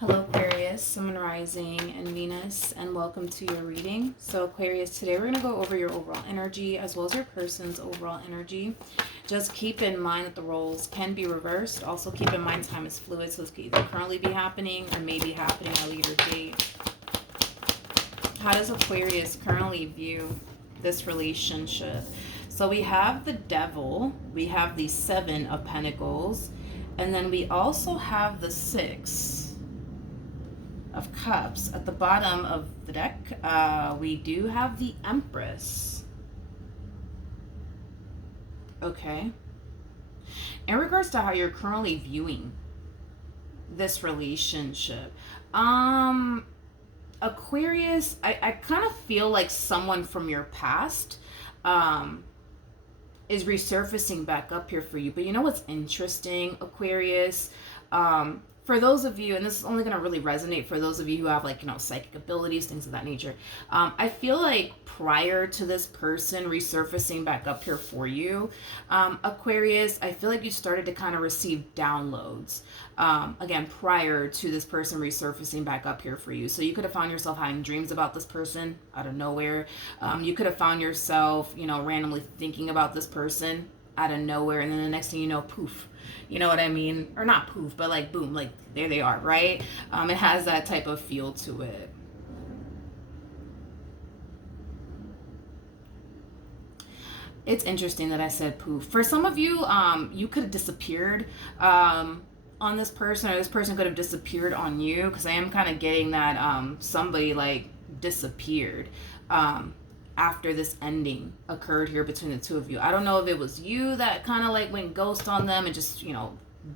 Hello Aquarius, Sun Rising and Venus, and welcome to your reading. So Aquarius, today we're going to go over your overall energy as well as your person's overall energy. Just keep in mind that the roles can be reversed. Also keep in mind time is fluid, so this could either currently be happening or may be happening at a later date. How does Aquarius currently view this relationship? So we have the Devil, we have the Seven of Pentacles, and then we also have the Six of Cups. At the bottom of the deck, we do have the Empress. Okay. In regards to how you're currently viewing this relationship, Aquarius, I kind of feel like someone from your past is resurfacing back up here for you. But you know what's interesting, Aquarius? For those of you, and this is only going to really resonate for those of you who have psychic abilities, things of that nature. I feel like prior to this person resurfacing back up here for you, Aquarius, I feel like you started to kind of receive downloads. Again, prior to this person resurfacing back up here for you. So you could have found yourself having dreams about this person out of nowhere. You could have found yourself, randomly thinking about this person out of nowhere, and then the next thing you know, poof. You know what I mean? Or not poof, but like boom, like there they are, right? It has that type of feel to it. It's interesting that I said poof. For some of you, you could have disappeared on this person, or this person could have disappeared on you, because I am kind of getting that somebody like disappeared after this ending occurred here between the two of you. I don't know if it was you that kind of like went ghost on them and just,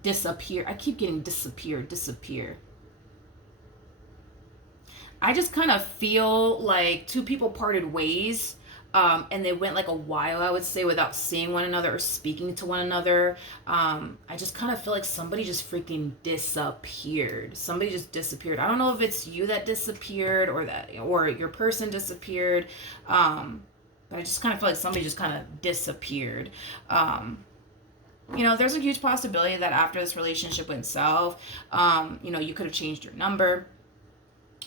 disappear. I keep getting disappear. I just kind of feel like two people parted ways, and they went like a while, I would say, without seeing one another or speaking to one another. I just kind of feel like somebody just freaking disappeared. Somebody just disappeared. I don't know if it's you that disappeared or your person disappeared, but I just kind of feel like somebody just kind of disappeared. There's a huge possibility that after this relationship went south, you could have changed your number.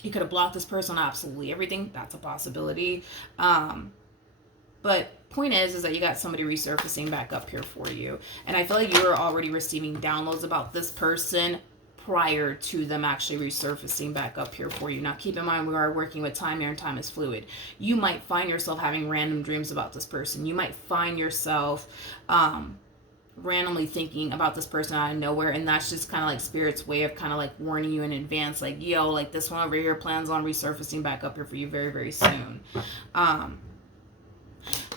You could have blocked this person on absolutely everything. That's a possibility. But point is that you got somebody resurfacing back up here for you. And I feel like you were already receiving downloads about this person prior to them actually resurfacing back up here for you. Now, keep in mind, we are working with time here, and time is fluid. You might find yourself having random dreams about this person. You might find yourself randomly thinking about this person out of nowhere, and that's just kind of like Spirit's way of kind of like warning you in advance, like, yo, like this one over here plans on resurfacing back up here for you very, very soon.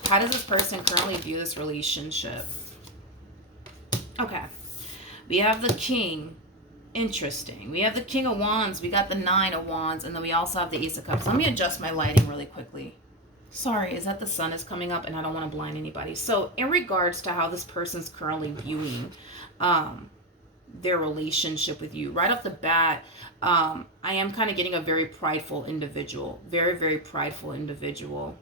How does this person currently view this relationship? Okay. We have the King. Interesting. We have the King of Wands. We got the Nine of Wands. And then we also have the Ace of Cups. Let me adjust my lighting really quickly. Sorry, is that the sun is coming up and I don't want to blind anybody. So in regards to how this person's currently viewing their relationship with you, right off the bat, I am kind of getting a very prideful individual. Very, very prideful individual.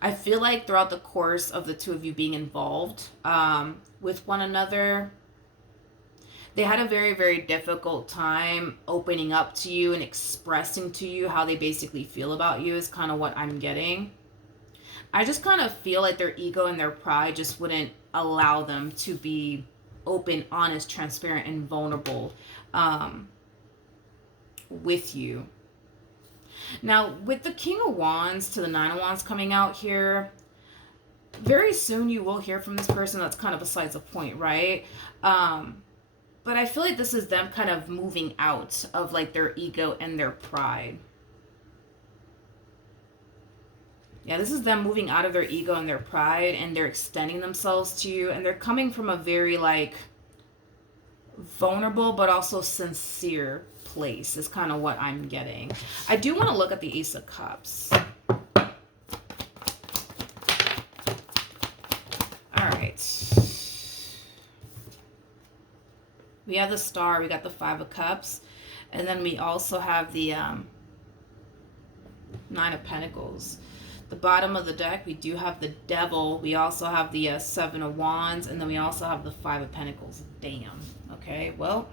I feel like throughout the course of the two of you being involved with one another, they had a very, very difficult time opening up to you and expressing to you how they basically feel about you is kind of what I'm getting. I just kind of feel like their ego and their pride just wouldn't allow them to be open, honest, transparent, and vulnerable with you. Now, with the King of Wands to the Nine of Wands coming out here, very soon you will hear from this person. That's kind of besides the point, right? But I feel like this is them kind of moving out of like their ego and their pride. Yeah, this is them moving out of their ego and their pride, and they're extending themselves to you, and they're coming from a very like vulnerable but also sincere place is kind of what I'm getting. I do want to look at the Ace of Cups. All right. We have the Star, we got the Five of Cups, and then we also have the Nine of Pentacles. The bottom of the deck, we do have the Devil. We also have the Seven of Wands, and then we also have the Five of Pentacles. Damn. Okay, well,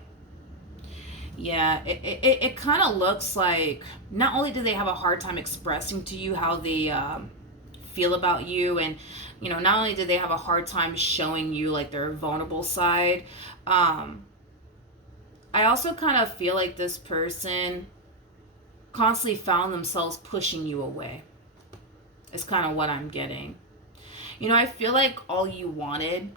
Yeah, it kind of looks like not only do they have a hard time expressing to you how they feel about you, and not only do they have a hard time showing you like their vulnerable side, um, I also kind of feel like this person constantly found themselves pushing you away. It's kind of what I'm getting. I feel like all you wanted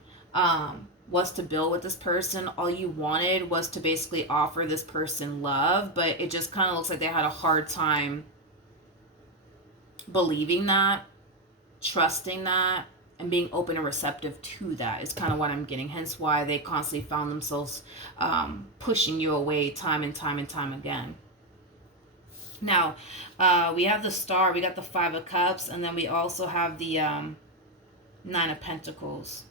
was to build with this person. All you wanted was to basically offer this person love, but it just kind of looks like they had a hard time believing that, trusting that, and being open and receptive to that is kind of what I'm getting. Hence why they constantly found themselves pushing you away time and time and time again. Now, we have the Star, we got the Five of Cups, and then we also have the Nine of Pentacles.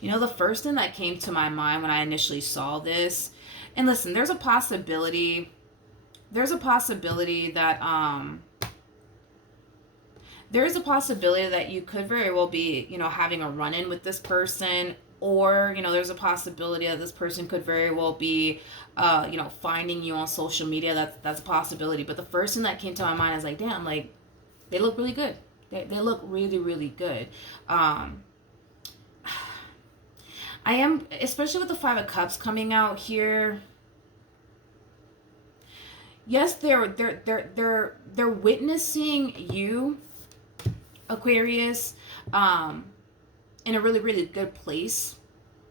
The first thing that came to my mind when I initially saw this, and listen, there's a possibility that you could very well be, having a run-in with this person, or, there's a possibility that this person could very well be, finding you on social media. That's a possibility. But the first thing that came to my mind is like, damn, like, they look really good. They look really, really good. I am, especially with the Five of Cups coming out here. Yes, they're witnessing you, Aquarius, in a really, really good place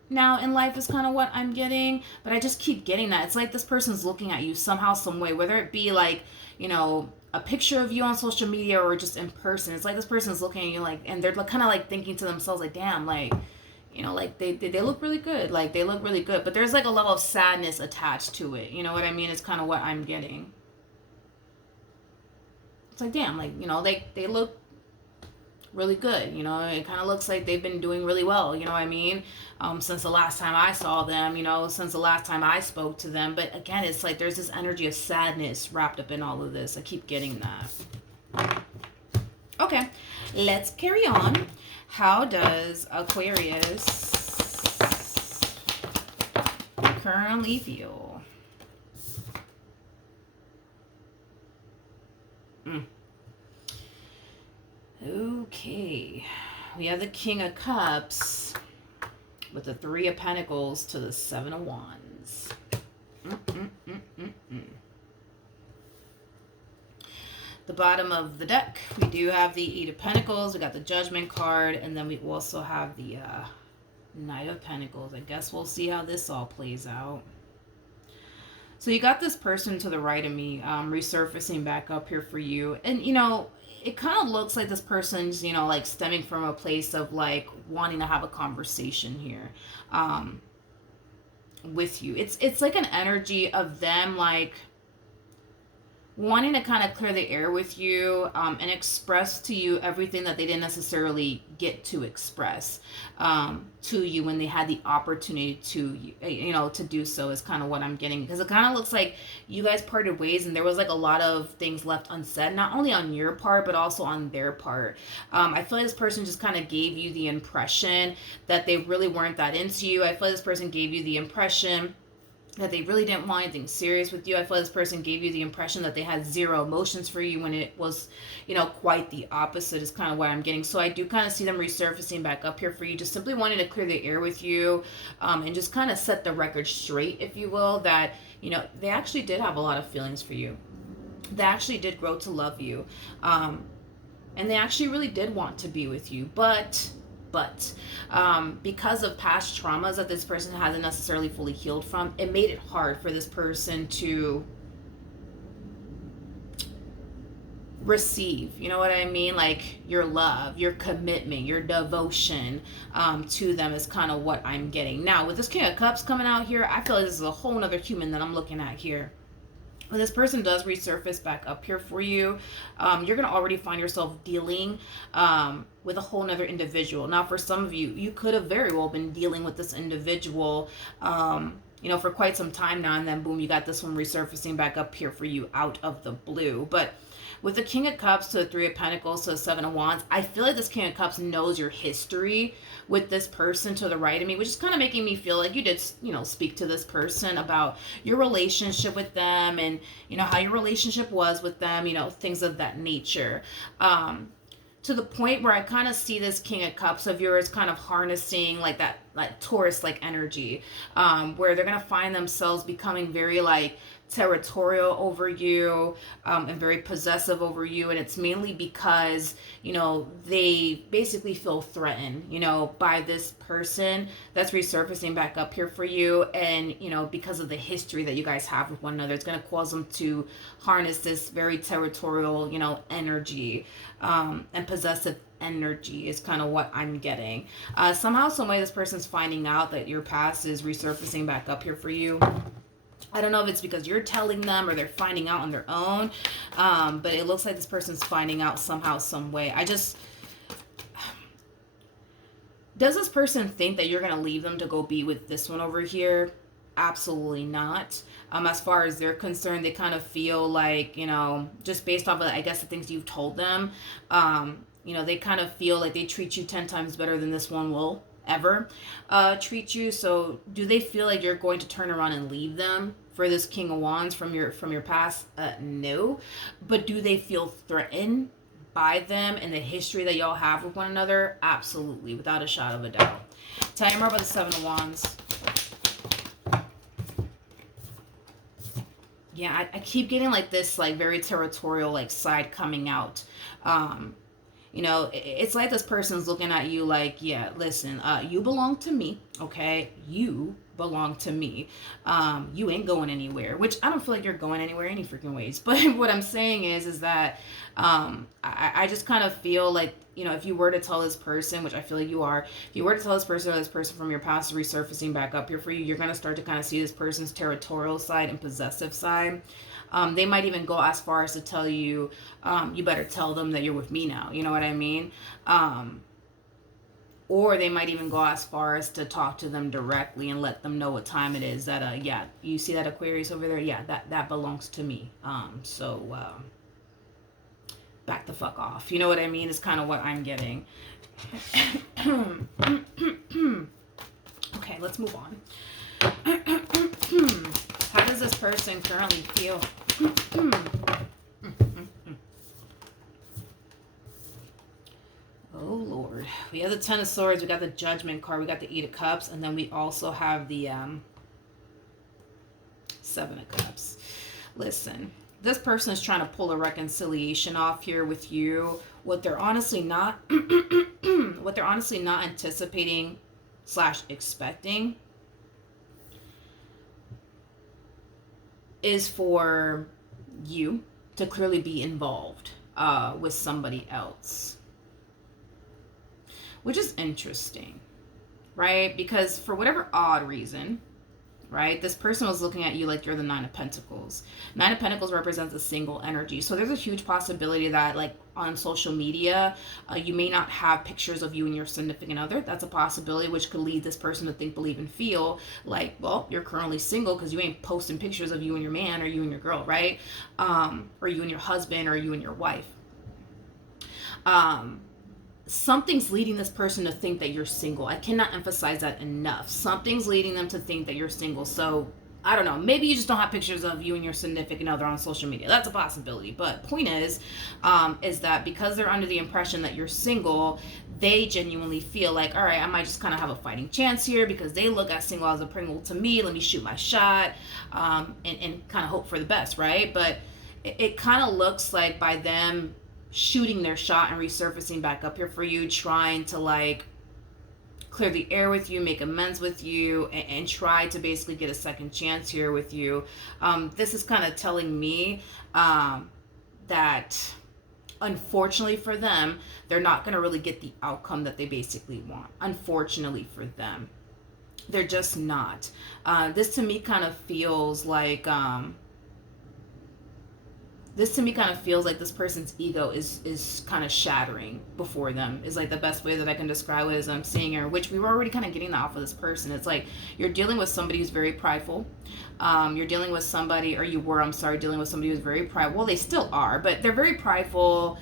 now in life is kind of what I'm getting. But I just keep getting that. It's like this person's looking at you somehow, some way, whether it be like, a picture of you on social media or just in person. It's like this person's looking at you like, and they're kind of like thinking to themselves like, damn, like, like they look really good. Like they look really good. But there's like a level of sadness attached to it. You know what I mean? It's kind of what I'm getting. It's like, damn, like, they look really good. It kind of looks like they've been doing really well. You know what I mean? Since the last time I saw them, since the last time I spoke to them. But again, it's like there's this energy of sadness wrapped up in all of this. I keep getting that. Okay, let's carry on. How does Aquarius currently feel? Okay, we have the King of Cups with the Three of Pentacles to the Seven of Wands. The bottom of the deck, we do have the Eight of Pentacles, we got the Judgment card, and then we also have the Knight of Pentacles. I guess we'll see how this all plays out. So you got this person to the right of me resurfacing back up here for you. And, it kind of looks like this person's, like stemming from a place of like wanting to have a conversation here with you. It's like an energy of them like wanting to kind of clear the air with you and express to you everything that they didn't necessarily get to express to you when they had the opportunity to, to do so is kind of what I'm getting. Because it kind of looks like you guys parted ways and there was like a lot of things left unsaid, not only on your part, but also on their part. I feel like this person just kind of gave you the impression that they really weren't that into you. I feel like this person gave you the impression that they really didn't want anything serious with you. I feel like this person gave you the impression that they had zero emotions for you when it was, quite the opposite is kind of what I'm getting. So I do kind of see them resurfacing back up here for you, just simply wanting to clear the air with you and just kind of set the record straight, if you will, that, they actually did have a lot of feelings for you. They actually did grow to love you. And they actually really did want to be with you. But because of past traumas that this person hasn't necessarily fully healed from, it made it hard for this person to receive, you know what I mean? Like your love, your commitment, your devotion to them is kind of what I'm getting. Now, with this King of Cups coming out here, I feel like this is a whole nother human that I'm looking at here. When this person does resurface back up here for you, you're going to already find yourself dealing with a whole nother individual. Now, for some of you, you could have very well been dealing with this individual, for quite some time now, and then boom, you got this one resurfacing back up here for you out of the blue. But With the King of Cups to the Three of Pentacles to the Seven of Wands, I feel like this King of Cups knows your history with this person to the right of me, which is kind of making me feel like you did, speak to this person about your relationship with them and, how your relationship was with them, things of that nature. To the point where I kind of see this King of Cups of yours kind of harnessing like that like Taurus like energy, where they're gonna find themselves becoming very like territorial over you, and very possessive over you, and it's mainly because they basically feel threatened by this person that's resurfacing back up here for you, and because of the history that you guys have with one another, it's going to cause them to harness this very territorial energy, and possessive energy is kind of what I'm getting. Somehow, some way, this person's finding out that your past is resurfacing back up here for you. I don't know if it's because you're telling them or they're finding out on their own, but it looks like this person's finding out somehow, some way. Does this person think that you're going to leave them to go be with this one over here? Absolutely not. As far as they're concerned, they kind of feel like, just based off of, I guess, the things you've told them, they kind of feel like they treat you 10 times better than this one will ever treat you. So do they feel like you're going to turn around and leave them for this King of Wands from your past? No. But do they feel threatened by them and the history that y'all have with one another? Absolutely, without a shadow of a doubt. Tell me more about the Seven of Wands. Yeah, I keep getting like this like very territorial like side coming out. It's like this person's looking at you like, yeah, listen, you belong to me, okay? You belong to me. You ain't going anywhere, which I don't feel like you're going anywhere any freaking ways. But what I'm saying is that I just kind of feel like, if you were to tell this person, which I feel like you are, if you were to tell this person or this person from your past is resurfacing back up here for you, you're going to start to kind of see this person's territorial side and possessive side. They might even go as far as to tell you, you better tell them that you're with me now. You know what I mean? Or they might even go as far as to talk to them directly and let them know what time it is. That, yeah, you see that Aquarius over there? Yeah, that belongs to me. So back the fuck off. You know what I mean? Is kind of what I'm getting. Okay, let's move on. How does this person currently feel? Oh, Lord. We have the Ten of Swords. We got the Judgment card. We got the Eight of Cups. And then we also have the Seven of Cups. Listen, this person is trying to pull a reconciliation off here with you. What they're honestly not, anticipating / expecting is for you to clearly be involved with somebody else, which is interesting, right? Because for whatever odd reason, right, this person was looking at you like you're the Nine of Pentacles. Nine of Pentacles represents a single energy. So there's a huge possibility that, like, on social media, you may not have pictures of you and your significant other. That's a possibility, which could lead this person to think, believe, and feel like, well, you're currently single because you ain't posting pictures of you and your man or you and your girl, right? Or you and your husband or you and your wife. Something's leading this person to think that you're single. I cannot emphasize that enough. Something's leading them to think that you're single. So, I don't know. Maybe you just don't have pictures of you and your significant other on social media. That's a possibility. But point is that because they're under the impression that you're single, they genuinely feel like, all right, I might just kind of have a fighting chance here because they look at single as a Pringle to me. Let me shoot my shot, and kind of hope for the best, right? But it kind of looks like by them shooting their shot and resurfacing back up here for you, trying to like clear the air with you, make amends with you, and try to basically get a second chance here with you. This is kind of telling me that unfortunately for them, they're not going to really get the outcome that they basically want. Unfortunately for them, they're just not. This to me kind of feels like This to me kind of feels like this person's ego is kind of shattering before them, is like the best way that I can describe it as I'm seeing her, which we were already kind of getting that off of this person. It's like you're dealing with somebody who's very prideful. You're dealing with somebody, or you were, I'm sorry, dealing with somebody who's very prideful. Well, they still are, but they're very prideful.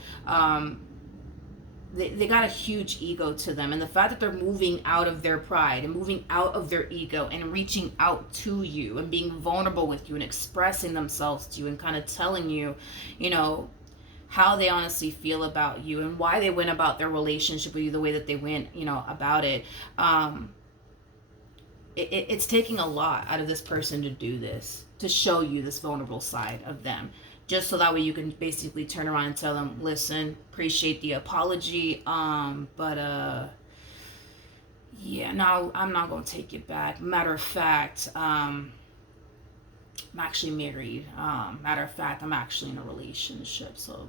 They got a huge ego to them, and the fact that they're moving out of their pride and moving out of their ego and reaching out to you and being vulnerable with you and expressing themselves to you and kind of telling you, you know, how they honestly feel about you and why they went about their relationship with you the way that they went, you know, about it. It's taking a lot out of this person to do this, to show you this vulnerable side of them, just so that way you can basically turn around and tell them, listen, appreciate the apology, but yeah, no, I'm not gonna take it back. Matter of fact, I'm actually married. Matter of fact, I'm actually in a relationship. So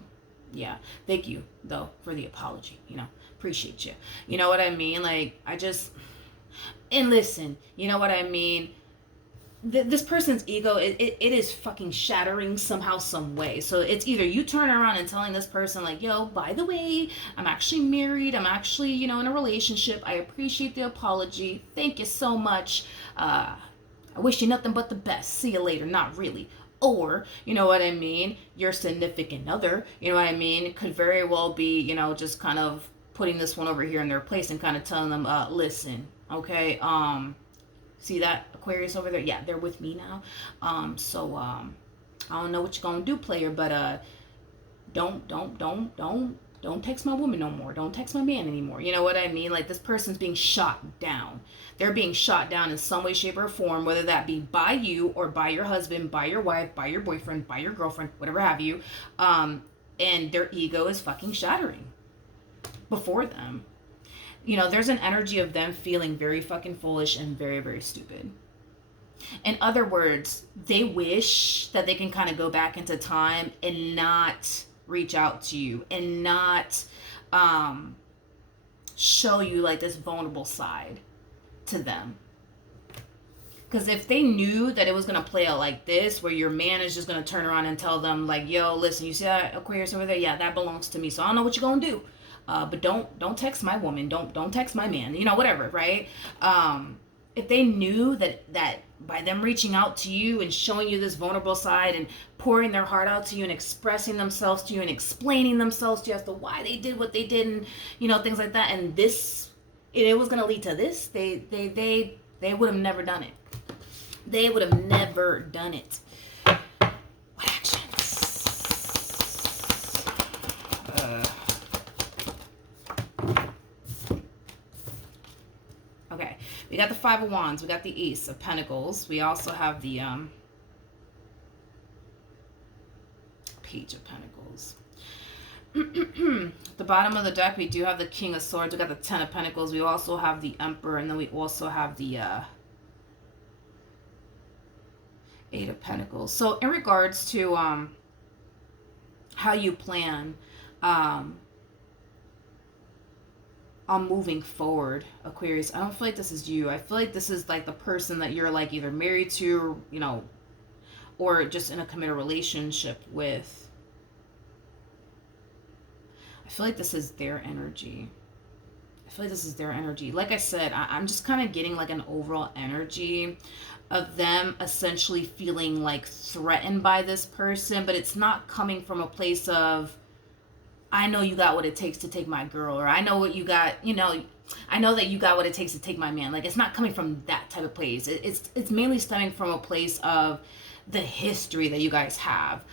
yeah, thank you though for the apology, you know, appreciate you. You know what I mean? Like, and listen, you know what I mean? This person's ego, it is fucking shattering somehow, some way. So it's either you turn around and telling this person like, yo, by the way, I'm actually married, I'm actually, you know, in a relationship, I appreciate the apology, thank you so much, I wish you nothing but the best, see you later. Not really. Or, you know what I mean, your significant other, you know what I mean, could very well be, you know, just kind of putting this one over here in their place and kind of telling them, listen, okay, see that Aquarius over there? Yeah, they're with me now. So I don't know what you're gonna do, player, but don't text my woman no more. Don't text my man anymore. You know what I mean? Like, this person's being shot down. They're being shot down in some way, shape, or form, whether that be by you or by your husband, by your wife, by your boyfriend, by your girlfriend, whatever have you. And their ego is fucking shattering before them. You know, there's an energy of them feeling very fucking foolish and very, very stupid. In other words, they wish that they can kind of go back into time and not reach out to you and not show you like this vulnerable side to them. Because if they knew that it was going to play out like this, where your man is just going to turn around and tell them like, yo, listen, you see that Aquarius over there? Yeah, that belongs to me. So I don't know what you're going to do. But don't text my woman. Don't text my man. You know, whatever, right? If they knew that by them reaching out to you and showing you this vulnerable side and pouring their heart out to you and expressing themselves to you and explaining themselves to you as to why they did what they did and, you know, things like that, and this, it was going to lead to this, they would have never done it. They would have never done it. What actions? Okay, we got the Five of Wands. We got the Ace of Pentacles. We also have the Page of Pentacles. At the bottom of the deck, we do have the King of Swords. We got the Ten of Pentacles. We also have the Emperor, and then we also have the Eight of Pentacles. So in regards to how you plan on moving forward, Aquarius, I don't feel like this is you. I feel like this is like the person that you're like either married to, you know, or just in a committed relationship with. I feel like this is their energy. I feel like this is their energy. Like I said, I'm just kind of getting like an overall energy of them essentially feeling like threatened by this person, but it's not coming from a place of, I know you got what it takes to take my girl, or I know what you got, you know, I know that you got what it takes to take my man. Like, it's not coming from that type of place. It's mainly stemming from a place of the history that you guys have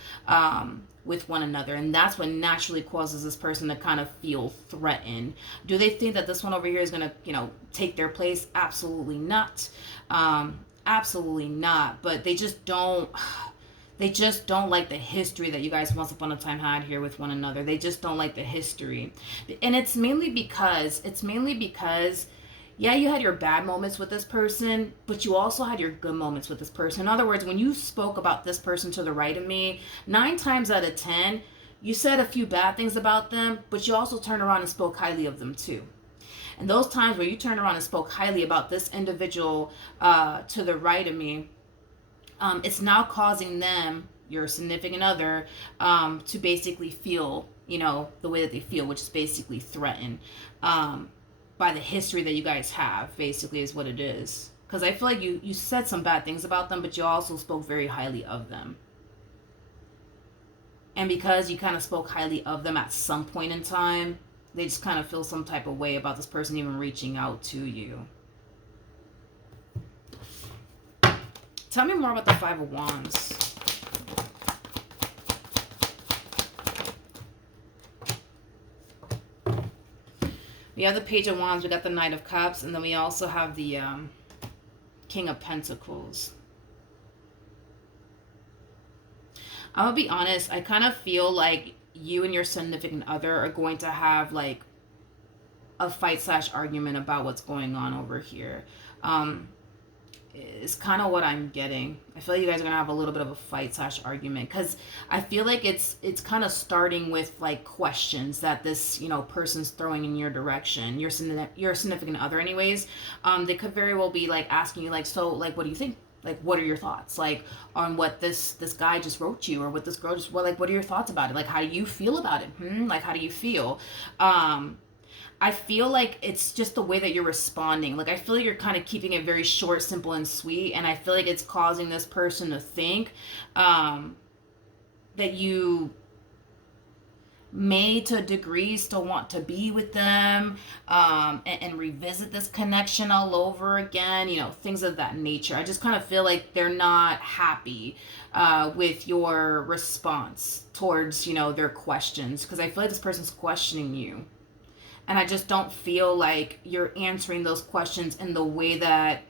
with one another, and that's what naturally causes this person to kind of feel threatened. Do they think that this one over here is gonna, you know, take their place? Absolutely not. Absolutely not. But they just don't like the history that you guys once upon a time had here with one another. They just don't like the history. And it's mainly because, yeah, you had your bad moments with this person, but you also had your good moments with this person. In other words, when you spoke about this person to the right of me, 9 times out of 10, you said a few bad things about them, but you also turned around and spoke highly of them too. And those times where you turned around and spoke highly about this individual to the right of me, it's now causing them, your significant other to basically feel, the way that they feel, which is basically threatened by the history that you guys have, basically, is what it is. Because I feel like you said some bad things about them, but you also spoke very highly of them. And because you kind of spoke highly of them at some point in time, they just kind of feel some type of way about this person even reaching out to you. Tell me more about the Five of Wands. We have the Page of Wands, we got the Knight of Cups, and then we also have the King of Pentacles. I'm gonna be honest, I kind of feel like you and your significant other are going to have like a fight / argument about what's going on over here. Is kind of what I'm getting. I feel like you guys are gonna have a little bit of a fight / argument, because I feel like it's kind of starting with like questions that this person's throwing in your direction. Your significant other, anyways. They could very well be like asking you like, so like, what do you think? Like, what are your thoughts like on what this guy just wrote you, or what this girl just, well, like, what are your thoughts about it? Like, how do you feel about it? Like, how do you feel? I feel like it's just the way that you're responding. Like, I feel like you're kind of keeping it very short, simple, and sweet. And I feel like it's causing this person to think that you may, to a degree, still want to be with them and revisit this connection all over again. Things of that nature. I just kind of feel like they're not happy with your response towards, their questions. Because I feel like this person's questioning you. And I just don't feel like you're answering those questions in the way that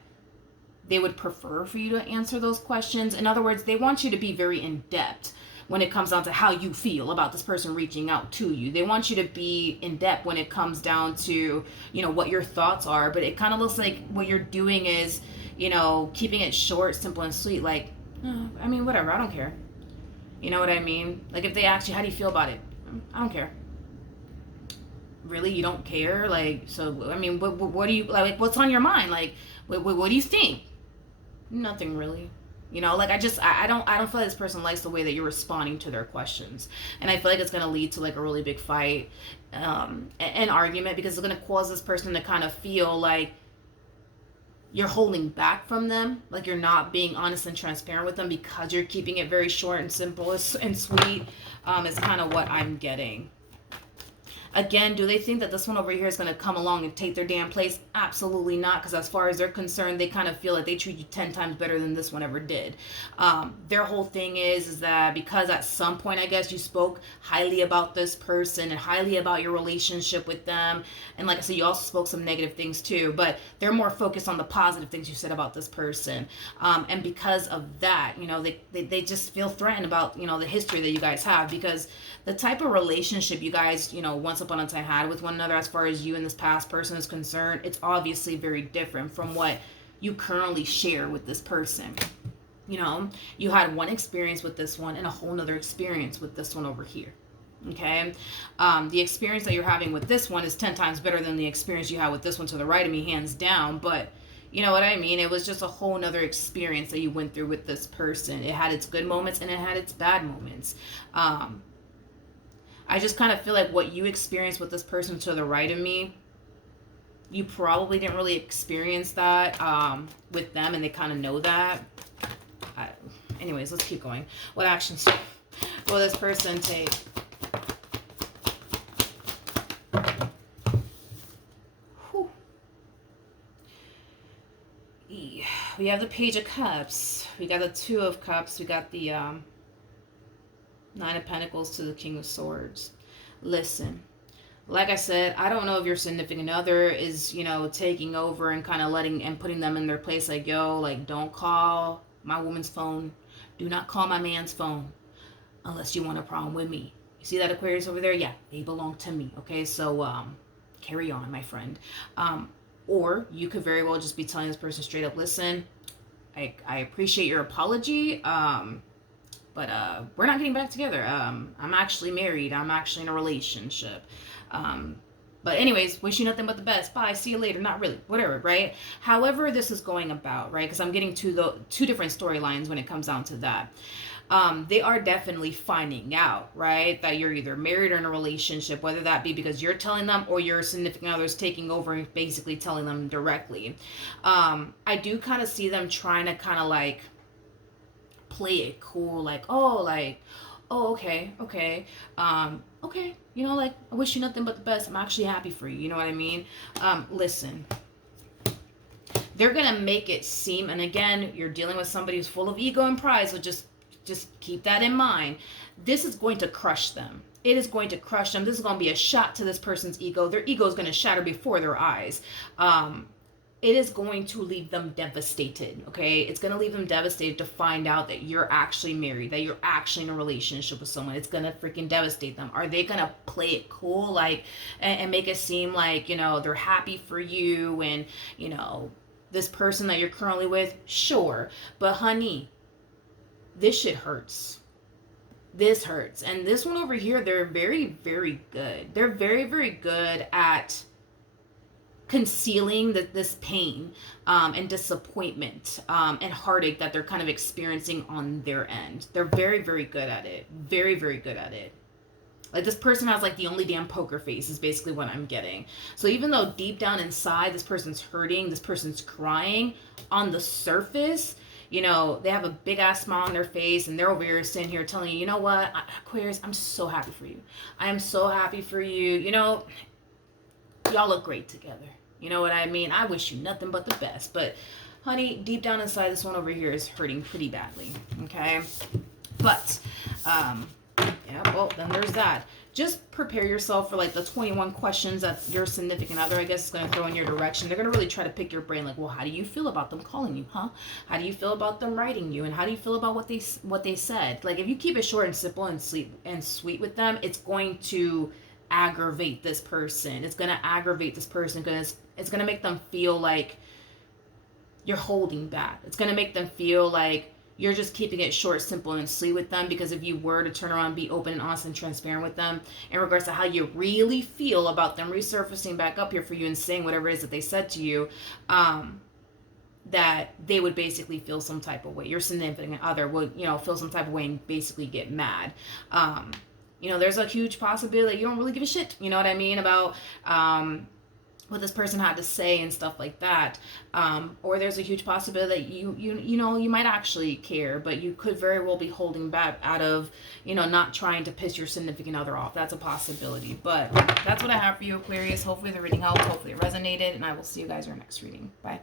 they would prefer for you to answer those questions. In other words, they want you to be very in-depth when it comes down to how you feel about this person reaching out to you. They want you to be in-depth when it comes down to, what your thoughts are. But it kind of looks like what you're doing is, keeping it short, simple, and sweet. Like, I mean, whatever, I don't care. You know what I mean? Like, if they ask you, how do you feel about it? I don't care. Really, you don't care? Like, so I mean, what do you like? What's on your mind? Like, what do you think? Nothing really. Like, I don't feel like this person likes the way that you're responding to their questions, and I feel like it's gonna lead to like a really big fight, an argument, because it's gonna cause this person to kind of feel like you're holding back from them, like you're not being honest and transparent with them because you're keeping it very short and simple and sweet. Is kind of what I'm getting. Again, do they think that this one over here is going to come along and take their damn place? Absolutely not, because as far as they're concerned, they kind of feel like they treat you 10 times better than this one ever did. Their whole thing is that because at some point, I guess, you spoke highly about this person and highly about your relationship with them. And like I said, you also spoke some negative things too, but they're more focused on the positive things you said about this person. And because of that, they just feel threatened about, the history that you guys have, because the type of relationship you guys, once upon a time had with one another, as far as you and this past person is concerned, it's obviously very different from what you currently share with this person. You had one experience with this one and a whole nother experience with this one over here. Okay? The experience that you're having with this one is 10 times better than the experience you had with this one to the right of me, hands down. But you know what I mean? It was just a whole nother experience that you went through with this person. It had its good moments and it had its bad moments. I just kind of feel like what you experienced with this person to the right of me, you probably didn't really experience that with them, and they kind of know that. Anyways, let's keep going. What actions will this person take? Whew. We have the Page of Cups. We got the Two of Cups. We got the Nine of Pentacles to the King of Swords. Listen, like I said, I don't know if your significant other is, taking over and kind of letting and putting them in their place. Like, yo, like, don't call my woman's phone. Do not call my man's phone unless you want a problem with me. You see that Aquarius over there? Yeah, they belong to me. Okay, so carry on, my friend. Or you could very well just be telling this person straight up, listen, I appreciate your apology. But we're not getting back together. I'm actually married. I'm actually in a relationship. But anyways, wish you nothing but the best. Bye. See you later. Not really. Whatever, right? However this is going about, right? Because I'm getting to the two different storylines when it comes down to that. They are definitely finding out, right, that you're either married or in a relationship, whether that be because you're telling them or your significant other's taking over and basically telling them directly. I do kind of see them trying to kind of like play it cool, oh, okay, okay, okay, you know, like, I wish you nothing but the best. I'm actually happy for you. You know what I mean? Listen, they're gonna make it seem, and again, you're dealing with somebody who's full of ego and pride, so just keep that in mind. This is going to crush them. It is going to crush them. This is going to be a shot to this person's ego. Their ego is going to shatter before their eyes. It is going to leave them devastated, okay? It's going to leave them devastated to find out that you're actually married, that you're actually in a relationship with someone. It's going to freaking devastate them. Are they going to play it cool, like, and make it seem like, you know, they're happy for you and, you know, this person that you're currently with? Sure. But honey, this shit hurts. This hurts. And this one over here, they're very, very good. They're very, very good at concealing this pain and disappointment and heartache that they're kind of experiencing on their end. They're very, very good at it. Very, very good at it. Like, this person has like the only damn poker face is basically what I'm getting. So even though deep down inside this person's hurting, this person's crying, on the surface, you know, they have a big ass smile on their face and they're over here sitting here telling you, you know what, Aquarius, I'm so happy for you. I am so happy for you. You know, y'all look great together. You know what I mean? I wish you nothing but the best. But honey, deep down inside, this one over here is hurting pretty badly. Okay? But, yeah, well, then there's that. Just prepare yourself for like the 21 questions that your significant other, I guess, is going to throw in your direction. They're going to really try to pick your brain. Like, well, how do you feel about them calling you, huh? How do you feel about them writing you? And how do you feel about what they said? Like, if you keep it short and simple and sweet with them, it's going to aggravate this person. It's going to aggravate this person because it's going to make them feel like you're holding back. It's going to make them feel like you're just keeping it short, simple, and sweet with them, because if you were to turn around and be open and honest and transparent with them in regards to how you really feel about them resurfacing back up here for you and saying whatever it is that they said to you, that they would basically feel some type of way. Your significant other would, you know, feel some type of way and basically get mad. You know, there's a huge possibility that you don't really give a shit, you know what I mean, about what this person had to say and stuff like that. Or there's a huge possibility that you know, you might actually care, but you could very well be holding back out of, you know, not trying to piss your significant other off. That's a possibility. But that's what I have for you, Aquarius. Hopefully the reading helped. Hopefully it resonated. And I will see you guys in our next reading. Bye.